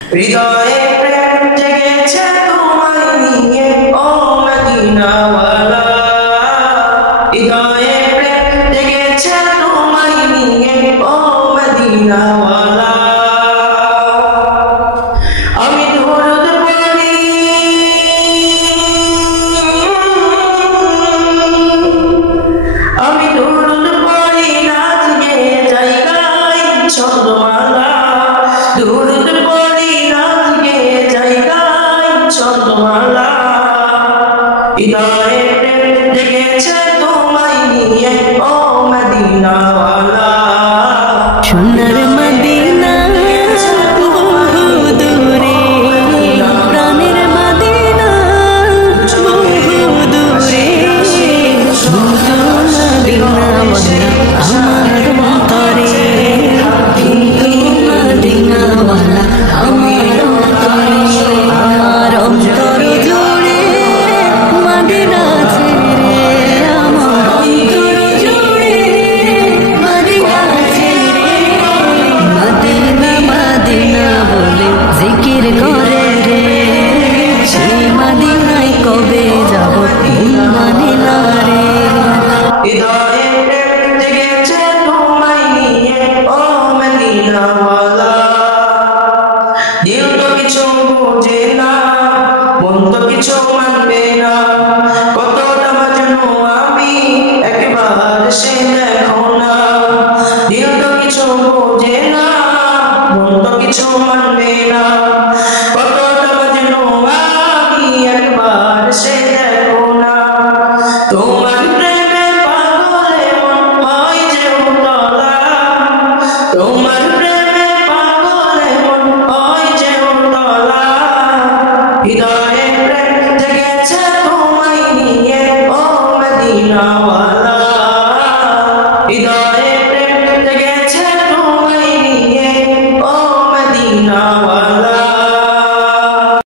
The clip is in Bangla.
হৃদয়ে প্রেম জেগেছে তোমায় নিয়ে ও মদিনাওয়ালা, হৃদয়ে প্রেম জেগেছে তোমায় নিয়ে ও মদিনাওয়ালা। আমি দরুদ পড়ি, আমি দরুদ পড়ি নাচ গেয়ে যাই গাই ছন্দমালা, দরুদ পড়ি নাচ গেয়ে যাই গাই ছন্দমালা। হৃদয়ে প্রেম জেগেছে তোমায় নিয়ে ও মদিনাওয়ালা, সোনার মদিনা বহু দূরে, প্রাণের মদিনা বহু দূরে, মদিনাওয়ালা আমার অন্তরে, মদিনাওয়ালা আমার অন্তরে, আমার অন্তর জুড়ে মদিনা ছেড়ে, আমার অন্তর জুড়ে মদিনা ছেড়ে, মদিনা মদিনা বলে জিকির করে রে, সেই মদিনায় কবে যাব মদিনা রে। হৃদয়ে প্রেম জেগেছে তোমায় নিয়ে ও মদিনাওয়ালা। দিল তো কিছু বোঝে না, মন তো কিছু মানবে না, কতটা বাজনো আমি একবার সে দেখো না। দিল তো কিছু বোঝে না, মন তো কিছু মানবে না, কতটা বাজনো আমি একবার সে দেখো না। তোমার প্রেমে পাগলে মন হয় যে উতলা, তোমার